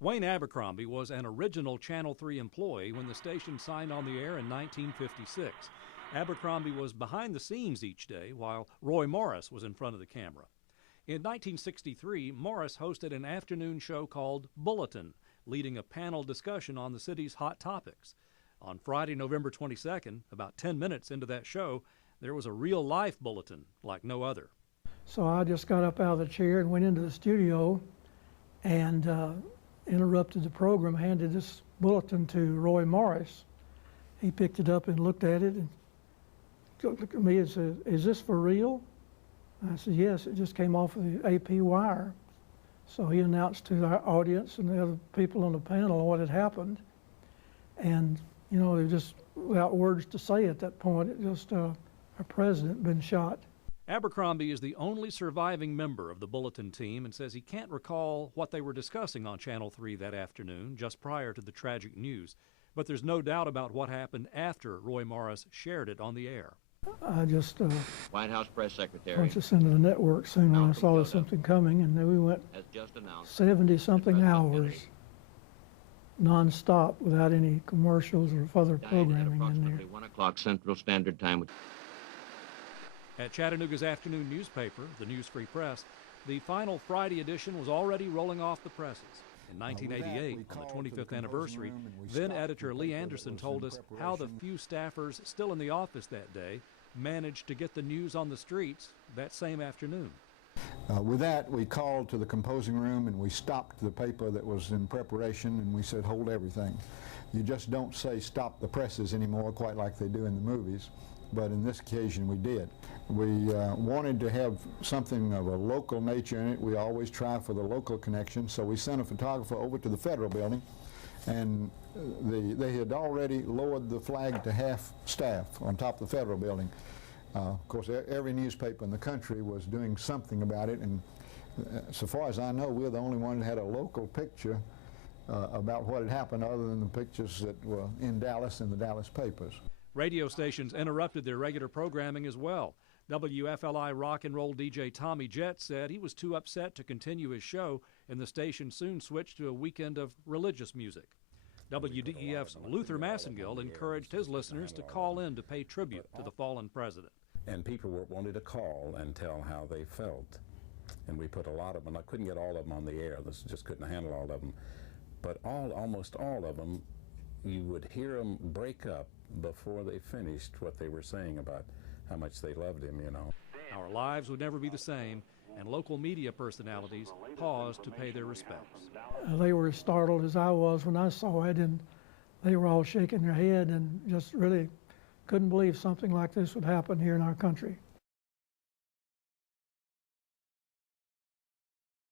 Wayne Abercrombie was an original Channel 3 employee when the station signed on the air in 1956. Abercrombie was behind the scenes each day, while Roy Morris was in front of the camera. In 1963, Morris hosted an afternoon show called Bulletin, leading a panel discussion on the city's hot topics. On Friday, November 22nd, about 10 minutes into that show, there was a real-life bulletin like no other. So I just got up out of the chair and went into the studio and interrupted the program, handed this bulletin to Roy Morris. He picked it up and looked at it and looked at me and said, "Is this for real?" I said, "Yes, it just came off of the AP wire." So he announced to our audience and the other people on the panel what had happened. And, you know, it was just without words to say at that point, it just, our president had been shot. Abercrombie is the only surviving member of the Bulletin team and says he can't recall what they were discussing on Channel 3 that afternoon, just prior to the tragic news. But there's no doubt about what happened after Roy Morris shared it on the air. I just White House press secretary punched us into the network soon when I saw there was something coming, and then we went 70-something hours non-stop without any commercials or further programming in there. 1 o'clock Central Standard Time. At Chattanooga's afternoon newspaper, the News Free Press, the final Friday edition was already rolling off the presses. In 1988, on the 25th anniversary, then editor Lee Anderson told us how the few staffers still in the office that day managed to get the news on the streets that same afternoon. With that, we called to the composing room and we stopped the paper that was in preparation and we said, "Hold everything." You just don't say stop the presses anymore quite like they do in the movies, but in this occasion we did. We wanted to have something of a local nature in it. We always try for the local connection, so we sent a photographer over to the Federal Building, and they had already lowered the flag to half staff on top of the Federal Building. Of course, every newspaper in the country was doing something about it, and so far as I know, we're the only one that had a local picture about what had happened other than the pictures that were in Dallas in the Dallas papers. Radio stations interrupted their regular programming as well. WFLI rock and roll DJ Tommy Jett said he was too upset to continue his show, and the station soon switched to a weekend of religious music. WDEF's Luther Massengill encouraged his listeners to call in to pay tribute to the fallen president. And people wanted to call and tell how they felt. And we put a lot of them, I couldn't get all of them on the air, this just couldn't handle all of them. But almost all of them, you would hear them break up before they finished what they were saying about how much they loved him, you know. Our lives would never be the same, and local media personalities paused to pay their respects. They were as startled as I was when I saw it, and they were all shaking their head and just really couldn't believe something like this would happen here in our country.